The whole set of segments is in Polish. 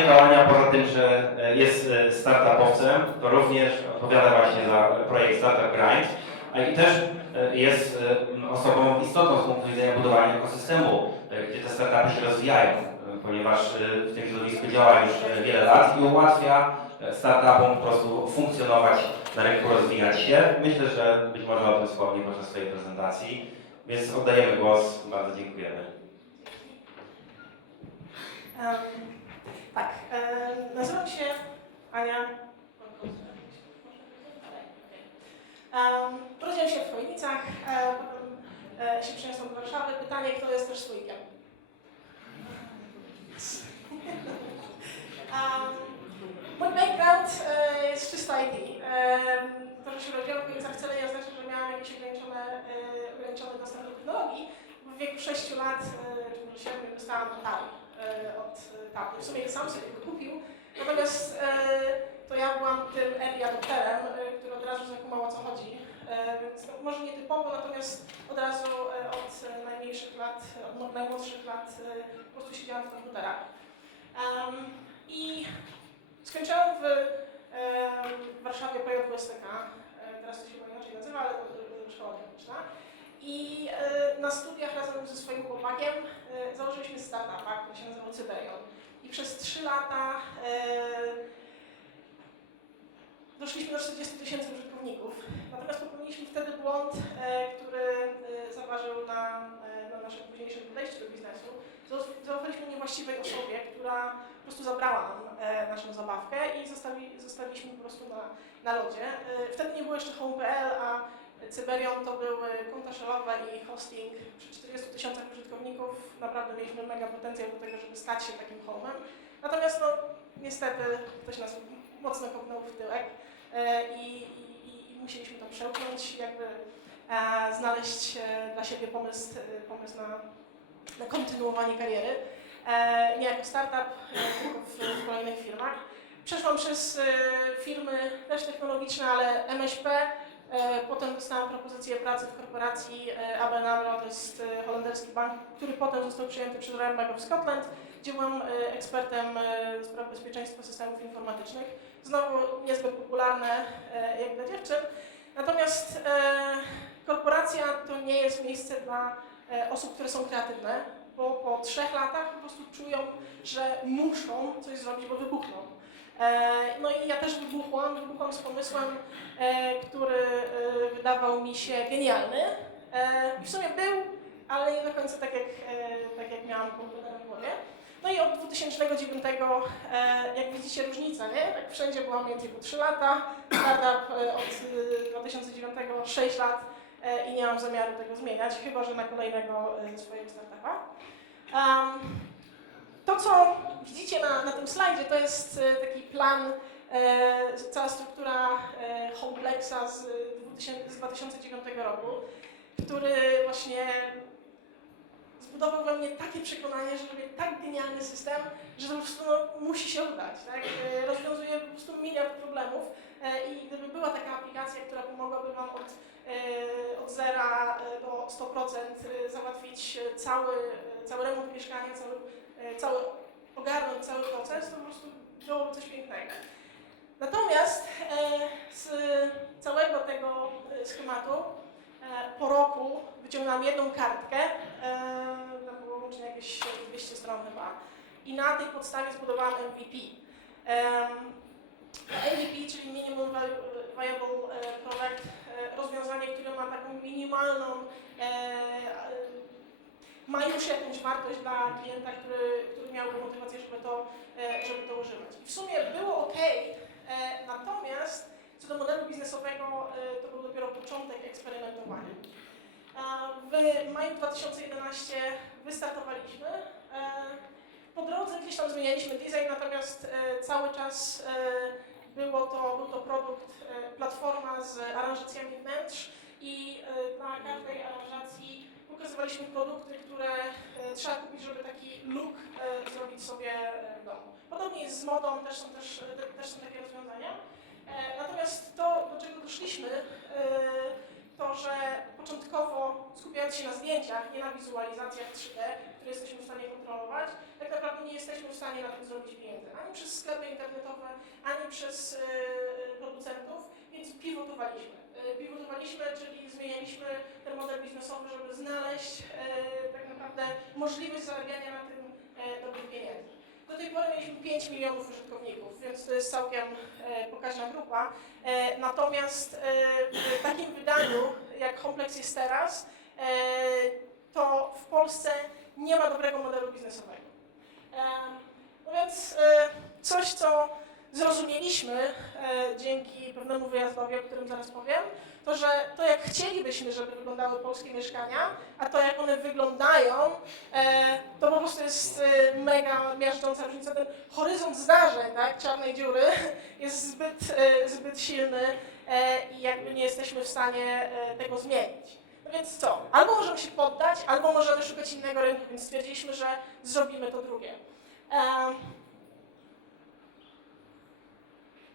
chodzi o Anię, to Ania poza tym, że e, jest e, startupowcem, to również odpowiada właśnie za projekt Startup Grind, a i też e, jest osobą istotną z punktu widzenia budowania ekosystemu, gdzie te startupy się rozwijają, ponieważ w tym środowisku działa już wiele lat i ułatwia startupom po prostu funkcjonować na rynku, rozwijać się. Myślę, że być może o tym wspomni podczas swojej prezentacji, więc oddajemy głos. Bardzo dziękujemy. Em, tak, em, nazywam się Um, urodziłam się w Chojnicach, e, potem e, się przeniosłam do Warszawy. Pytanie, kto jest też słoikiem? mój background e, jest czysto IT. To, że się urodziłam w Chojnicach wcale nie oznacza, że miałam jakiś ograniczony, e, ograniczony dostęp do technologii. bo W wieku 6 lat, czy może 7, dostałam e, od taty. W sumie sam sobie go kupił. Natomiast e, to ja byłam tym early adopterem, e, który od razu zakumał o co chodzi. E, więc no, może nie typowo, natomiast od razu od najmniejszych lat, od najmłodszych lat po prostu siedziałam w komputerach. Em, I skończyłam w, w Warszawie PJWSTK, teraz to się chyba inaczej nazywa, ale to szkoła techniczna. I na studiach razem ze swoim chłopakiem założyliśmy startupa, który się nazywał Cyberion. I przez 3 lata e, doszliśmy do 40 tysięcy użytkowników. Natomiast popełniliśmy wtedy błąd, e, który e, zaważył na, e, na naszym późniejszym podejściu do biznesu. Zauf- Zaufaliśmy niewłaściwej osobie, która po prostu zabrała nam e, naszą zabawkę i zostawi, zostawiliśmy po prostu na, na lodzie. E, wtedy nie było jeszcze home.pl, a Cyberion to były konta shellowe i hosting. Przy 40 tysiącach użytkowników naprawdę mieliśmy mega potencjał do tego, żeby stać się takim homem. Natomiast no, niestety ktoś nas mocno kopnął w tyłek e, i, i, i musieliśmy to przełknąć, jakby e, znaleźć e, dla siebie pomysł, e, pomysł na, na kontynuowanie kariery. E, nie jako startup, e, tylko w, w kolejnych firmach. Przeszłam przez e, firmy też technologiczne, ale MŚP, E, Potem dostałam propozycję pracy w korporacji e, ABN AMRO, to jest e, holenderski bank, który potem został przyjęty przez Royal Bank of Scotland, gdzie byłam e, ekspertem e, spraw bezpieczeństwa systemów informatycznych. Znowu niezbyt popularne e, jak dla dziewczyn. Natomiast e, korporacja to nie jest miejsce dla e, osób, które są kreatywne, bo po trzech latach po prostu czują, że muszą coś zrobić, bo wybuchną. E, No i ja też wybuchłam, wybuchłam z pomysłem, e, który e, wydawał mi się genialny. W sumie był, ale nie do końca tak jak, tak jak miałam w głowie. No i od 2009, e, jak widzicie różnica, nie? Tak wszędzie byłam mniej więcej po 3 lata, startup od e, 2009 6 lat i nie mam zamiaru tego zmieniać, chyba że na kolejnego swojego startupa. To, co widzicie na, na tym slajdzie, to jest e, taki plan, e, cała struktura e, Homeplexa z, 2000, z 2009 roku, który właśnie zbudował we mnie takie przekonanie, że robię tak genialny system, że to po prostu no, musi się udać. Tak? Rozwiązuje po prostu miliard problemów i gdyby była taka aplikacja, która pomogłaby Wam od, od zera do 100% e, załatwić cały, cały remont mieszkania, cały, cały ogarnąć cały proces, to po prostu byłoby coś pięknego. Natomiast e, z całego tego e, schematu e, po roku wyciągnęłam jedną kartkę, e, tam było łącznie jakieś 200 stron chyba, i na tej podstawie zbudowałam MVP. MVP, czyli Minimum Viable e, Product, e, rozwiązanie, które ma taką minimalną, e, e, ma już jakąś wartość dla klienta, który, który miałby motywację, żeby to, e, żeby to używać. I w sumie było ok, e, natomiast co do modelu biznesowego e, to był dopiero początek eksperymentowania. W maju 2011 wystartowaliśmy. Po drodze gdzieś tam zmienialiśmy design, natomiast cały czas było to, był to produkt, platforma z aranżacjami wnętrz i na każdej aranżacji pokazywaliśmy produkty, które e, trzeba kupić, żeby taki look e, zrobić sobie e, w domu. Podobnie jest z modą, też są, też, też są takie rozwiązania. Natomiast to, do czego doszliśmy, to, że początkowo skupiając się na zdjęciach, nie na wizualizacjach 3D, które jesteśmy w stanie kontrolować, tak naprawdę nie jesteśmy w stanie na tym zrobić pieniędzy. Ani przez sklepy internetowe, ani przez producentów, więc pivotowaliśmy. E, Pivotowaliśmy, czyli zmienialiśmy ten model biznesowy, żeby znaleźć e, tak naprawdę możliwość zarabiania na tym e, dobrych pieniędzy. Do tej pory mieliśmy 5 milionów użytkowników, więc to jest całkiem pokaźna grupa. Natomiast w takim wydaniu, jak Complex jest teraz, to w Polsce nie ma dobrego modelu biznesowego. No więc coś, co zrozumieliśmy e, dzięki pewnemu wyjazdowi, o którym zaraz powiem, to że to jak chcielibyśmy, żeby wyglądały polskie mieszkania, a to jak one wyglądają, e, to po prostu jest e, mega miażdżąca różnica. Ten horyzont zdarzeń, tak, czarnej dziury jest zbyt, zbyt silny i jakby nie jesteśmy w stanie tego zmienić. No więc co? Albo możemy się poddać, albo możemy szukać innego rynku, więc stwierdziliśmy, że zrobimy to drugie.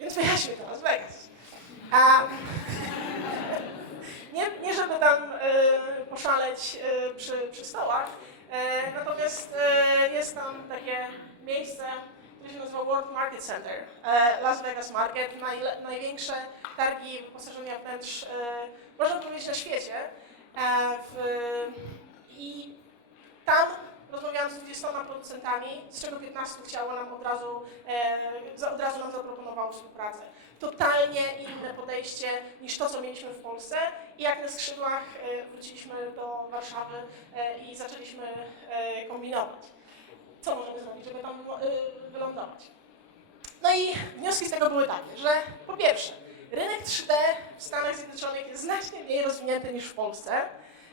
Więc wyjaśnię to Las Vegas. A, nie, nie żeby tam e, poszaleć e, przy, przy stołach, e, natomiast e, jest tam takie miejsce, które się nazywa World Market Center, e, Las Vegas Market, najle, największe targi wyposażenia wnętrz, e, można powiedzieć, na świecie. E, w, I tam rozmawiałam z 20 producentami, z czego 15 chciało nam od razu, e, od razu nam zaproponowało współpracę. Totalnie inne podejście niż to, co mieliśmy w Polsce i jak na skrzydłach e, wróciliśmy do Warszawy e, i zaczęliśmy e, kombinować. Co możemy zrobić, żeby tam e, wylądować? No i wnioski z tego były takie, że po pierwsze, rynek 3D w Stanach Zjednoczonych jest znacznie mniej rozwinięty niż w Polsce,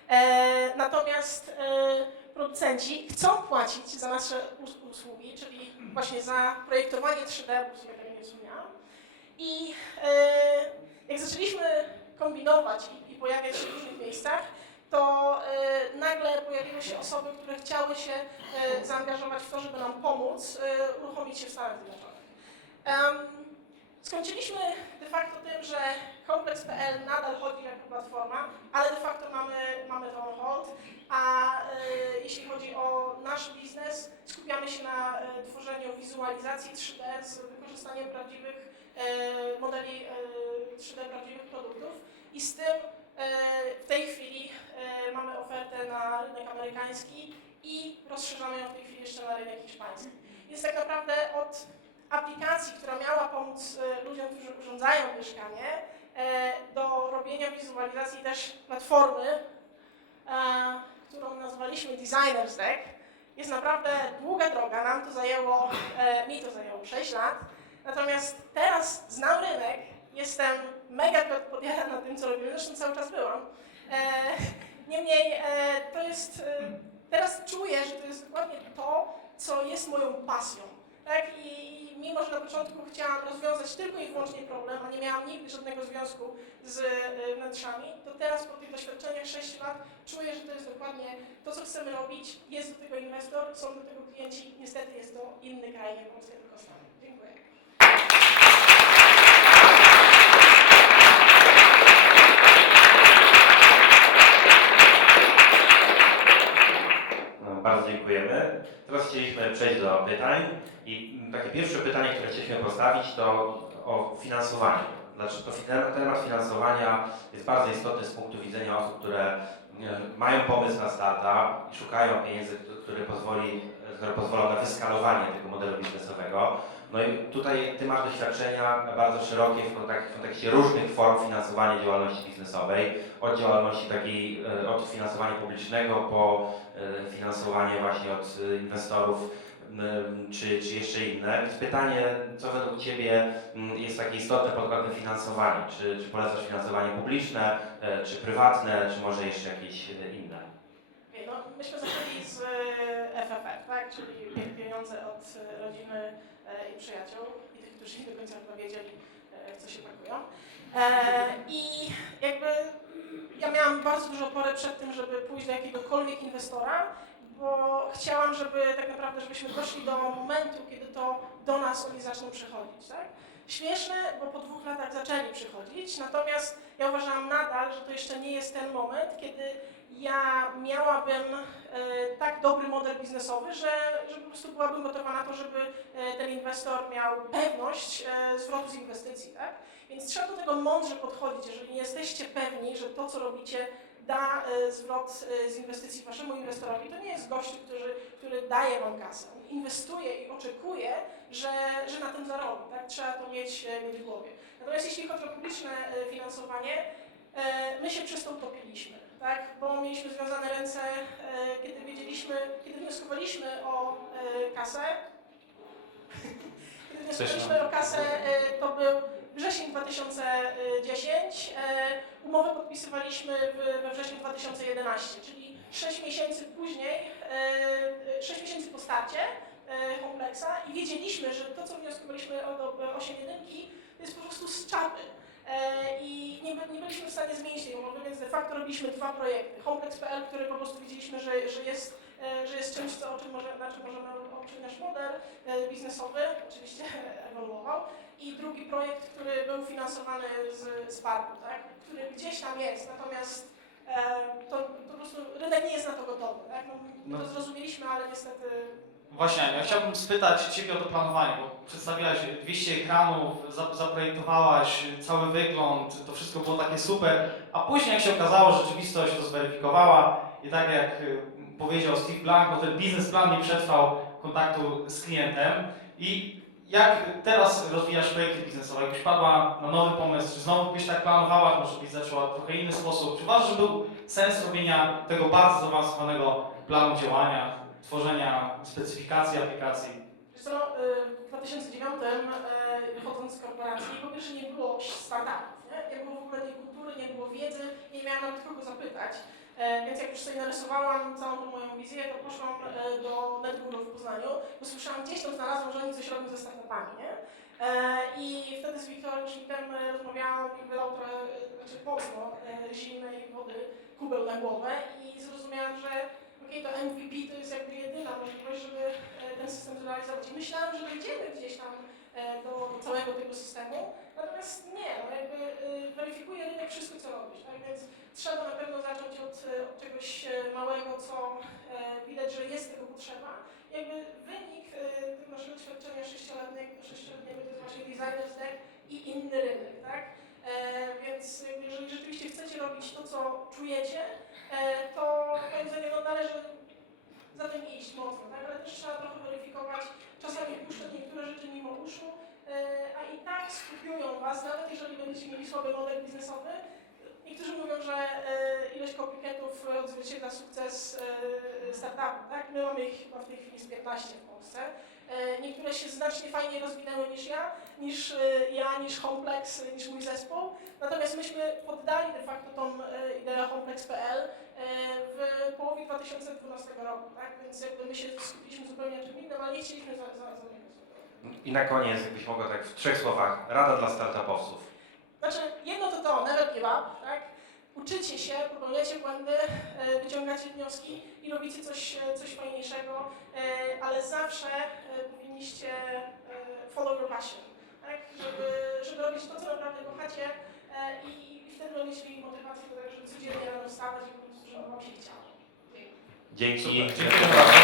e, natomiast e, producenci chcą płacić za nasze us- usługi, czyli właśnie za projektowanie 3D, bo sobie tego nie wspomniałam. I e, jak zaczęliśmy kombinować i, i pojawiać się w różnych miejscach, to e, nagle pojawiły się osoby, które chciały się e, zaangażować w to, żeby nam pomóc uruchomić się w Stanach Zjednoczonych. Skończyliśmy de facto tym, że Complex.pl nadal chodzi jako platforma, ale de facto mamy, mamy to on hold, a e, jeśli chodzi o nasz biznes, skupiamy się na e, tworzeniu wizualizacji 3D z wykorzystaniem prawdziwych e, modeli e, 3D prawdziwych produktów i z tym w tej chwili mamy ofertę na rynek amerykański i rozszerzamy ją w tej chwili jeszcze na rynek hiszpański. Więc tak naprawdę od aplikacji, która miała pomóc e, ludziom, którzy urządzają mieszkanie, e, do robienia wizualizacji też platformy, e, którą nazwaliśmy Designer's Deck, jest naprawdę długa droga. Nam to zajęło, mi to zajęło 6 lat. Natomiast teraz znam rynek, jestem mega podjarana na tym, co robimy, zresztą cały czas byłam. Niemniej to jest, teraz czuję, że to jest dokładnie to, co jest moją pasją. Tak? I mimo, że na początku chciałam rozwiązać tylko i wyłącznie problem, a nie miałam nigdy żadnego związku z e, wnętrzami, to teraz po tych doświadczeniach 6 lat czuję, że to jest dokładnie to, co chcemy robić. Jest do tego inwestor, są do tego klienci. Niestety jest to inny kraj, nie Polska, tylko Stany. Dziękuję. No, Bardzo dziękujemy. Teraz chcieliśmy przejść do pytań i mm, takie pierwsze pytanie, które chcieliśmy postawić to o finansowanie. Znaczy to temat finansowania jest bardzo istotny z punktu widzenia osób, które mają pomysł na startup i szukają pieniędzy, które, pozwoli, które pozwolą na wyskalowanie tego modelu biznesowego. No i tutaj Ty masz doświadczenia bardzo szerokie w kontek- w kontekście różnych form finansowania działalności biznesowej, od działalności takiej, e, od finansowania publicznego po e, finansowanie właśnie od inwestorów czy, czy jeszcze inne. Więc Pytanie, co według Ciebie jest takie istotne pod kątem finansowania? Czy, czy polecasz finansowanie publiczne, e, czy prywatne, czy może jeszcze jakieś e, inne? No, myśmy zaczęli z e, FFF, tak? czyli pie- pieniądze od e, rodziny e, i przyjaciół i tych, którzy nie do końca wiedzieli, e, w co się pakują. E, I jakby ja miałam bardzo dużo opory przed tym, żeby pójść do jakiegokolwiek inwestora, bo chciałam, żeby tak naprawdę, żebyśmy doszli do momentu, kiedy to do nas oni zaczną przychodzić, tak? Śmieszne, bo po dwóch latach zaczęli przychodzić, natomiast ja uważam nadal, że to jeszcze nie jest ten moment, kiedy ja miałabym e, tak dobry model biznesowy, że, że po prostu byłabym gotowa na to, żeby e, ten inwestor miał pewność e, zwrotu z inwestycji, tak? Więc trzeba do tego mądrze podchodzić. Jeżeli nie jesteście pewni, że to, co robicie, da e, zwrot e, z inwestycji waszemu inwestorowi, to nie jest gościu, który, który daje wam kasę. On inwestuje i oczekuje, że, że na tym zarobi. Tak? Trzeba to mieć, e, mieć w głowie. Natomiast jeśli chodzi o publiczne finansowanie, my się przez to utopiliśmy, tak? bo mieliśmy związane ręce, kiedy wiedzieliśmy, kiedy wnioskowaliśmy o kasę. Kiedy wnioskowaliśmy o kasę, to był wrzesień 2010. e, Umowę podpisywaliśmy we wrześniu 2011, czyli 6 miesięcy później, 6 miesięcy po starcie e, Homeplaxa i wiedzieliśmy, że to, co wnioskowaliśmy od od 8.1 to jest po prostu z czapy. E, I nie, nie byliśmy w stanie zmienić tej umowy, więc de facto robiliśmy dwa projekty. Homeplax.pl, który po prostu widzieliśmy, że, że, jest, e, że jest czymś, co, o czym może, na czym możemy oprzeć nasz model e, biznesowy, oczywiście ewoluował. I drugi projekt, który był finansowany z, z Barku, tak? który gdzieś tam jest, natomiast e, to, to po prostu rynek nie jest na to gotowy. Tak? No, my to No. zrozumieliśmy, ale niestety Właśnie, ja chciałbym spytać Ciebie o to planowanie, bo przedstawiałaś 200 ekranów, za- zaprojektowałaś cały wygląd, to wszystko było takie super, a później jak się okazało, rzeczywistość to zweryfikowała i tak jak powiedział Steve Blank, no ten biznesplan nie przetrwał kontaktu z klientem i jak teraz rozwijasz projekty biznesowe? Jakbyś padła na nowy pomysł, czy znowu byś tak planowała, może byś zaczęła w trochę inny sposób? Czy uważasz, że był sens robienia tego bardzo zaawansowanego planu działania, tworzenia specyfikacji aplikacji? Wiesz co, y, w 2009 y, wychodząc z korporacji, po pierwsze nie było startupów, nie? nie było w ogóle tej kultury, nie było wiedzy, nie miałam nawet kogo zapytać. E, Więc jak już sobie narysowałam całą tą moją wizję, to poszłam e, do NetGuru w Poznaniu, bo słyszałam gdzieś tam znalazłam, że oni coś robią ze startupami, nie? E, I wtedy z Wiktorem Schmidtem rozmawiałam i wylał trochę, znaczy mocno zimnej wody, kubeł na głowę i zrozumiałam, że okej, to MVP to jest jakby jedyna możliwość, żeby ten system zrealizować. I myślałam, że dojdziemy gdzieś tam do całego tego systemu, natomiast nie, no jakby e, weryfikuje rynek wszystko, co robisz, tak? Więc trzeba na pewno zacząć od, e, od czegoś e, małego, co e, widać, że jest tego potrzeba. Jakby wynik tego naszego doświadczenia sześcioletniego, sześcioletniego to jest właśnie Designers Deck i inny rynek, tak? E, więc jeżeli rzeczywiście chcecie robić to, co czujecie, e, to moim zdaniem no, należy za tym iść mocno, tak? ale też trzeba trochę weryfikować, czasami puszczać niektóre rzeczy mimo uszu, a i tak skupiują Was, nawet jeżeli będziecie mieli słaby model biznesowy. Niektórzy mówią, że e, ilość copycatów odzwierciedla sukces e, startupu, tak? My mamy ich chyba w tej chwili z 15 w Polsce. E, Niektóre się znacznie fajniej rozwinęły niż ja, niż e, ja, niż Homplex, niż mój zespół. Natomiast myśmy poddali de facto tą e, ideę Homplex.pl e, w połowie 2012 roku, tak? Więc jakby my się skupiliśmy zupełnie na czym innym, ale nie chcieliśmy za, za. I na koniec, jakbyś mogła tak w trzech słowach, rada dla startupowców. Znaczy, jedno to to, never give up, tak? Uczycie się, popełniacie błędy, e, wyciągacie wnioski i robicie coś, e, coś fajniejszego, e, ale zawsze powinniście follow your passion, tak? Żeby, żeby robić to, co naprawdę kochacie i, i wtedy będziecie mieli motywację do tego, żeby codziennie rano wstawać i po prostu, żeby wam się chciało. Dzięki. Dziękuję bardzo.